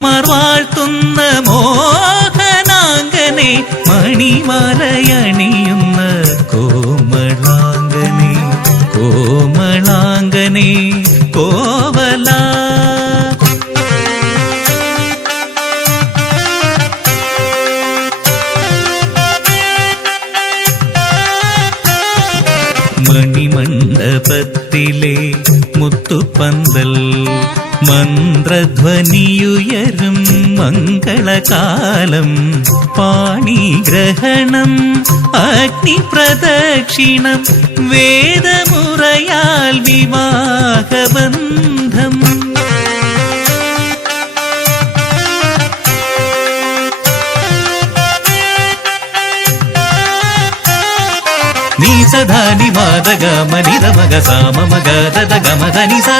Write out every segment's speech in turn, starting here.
മാർവാഴ്ത്തുന്ന മോഹനാങ്കനെ മണിമാലയണിയുന്ന കോമളാങ്കനെ കോമളാങ്കനെ കോവല മണിമണ്ഡപത്തിലെ മുത്തുപന്തൽ മന്ത്രധ്വനിയുയരും മംഗളകാലം പാണിഗ്രഹണം അഗ്നിപ്രദക്ഷിണം വേദമുറയാൽ വിവാഹബന്ധം సదాని మాదగ మనిద మగ సామ మగ దద గమ దని స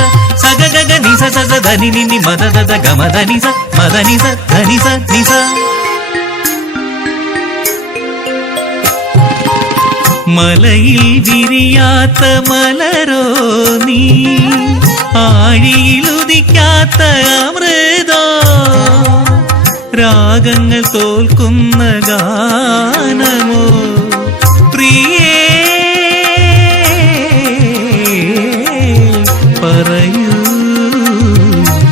సగ గగ ని స స దని ని ని మద దద గమ దని స మద ని స ధని స ని స മലയിൽ വിരിയാത്ത മലരോ നീ ആഴിയിലുദിക്കാത്ത അമൃതോ രാഗങ്ങൾ തോൽക്കുന്ന ഗാനമോ പ്രിയേ പറയൂ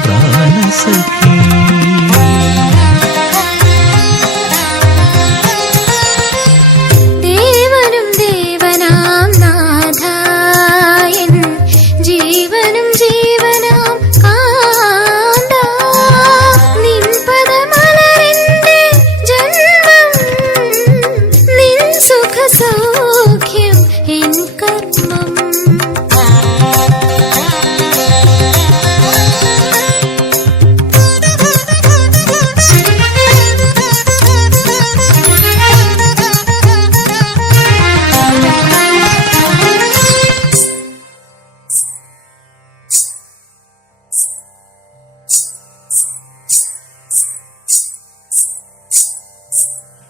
പ്രാണസഖി ദേവനും ദേവനാം നാഥായൻ ജീവനും ജീവനാം കാന്ത നിൻ പദമലരിന്റെ ജന്മം നിൻ സുഖ സൗഖ്യം എൻ കർമ്മം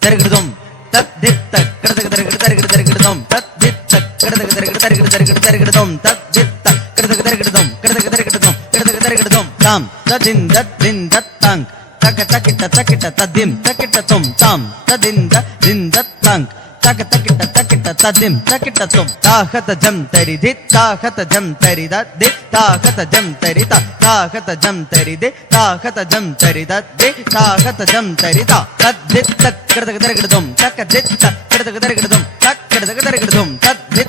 തരകിടതും തദ്ദിത്ത കിടതകിടതരകിടതരകിടതരകിടതും തദ്ദിത്ത കിടതകിടതരകിടതരകിടതരകിടതരകിടതും തദ്ദിത്ത കിടതകിടതരകിടതും കിടതകിടതരകിടതും കിടതകിടതരകിടതും താം തദിൻ ദദ്ദിൻ ദത്താങ് തക തകിട്ട തകിട്ട തദ്ദിം തകിട്ടതും താം തദിൻ ദദ്ദിൻ ദത്താങ് തക തകിട്ട തകിട്ട തദ്ദിം തകിട്ടതും താഹത ജം തരിധി താഹത ജം തരിദ ദി താഹത ജം തരിത താഹത ജം തരിദി താഹത ജം തരിദ ദി താഹത ജം തരിത തദ്ദിത്ത കിടതകിടതരകിടതും തക ദിത്ത കിടതകിടതരകിടതും തക കിടതകിടതരകിടതും തദ്ദിത്ത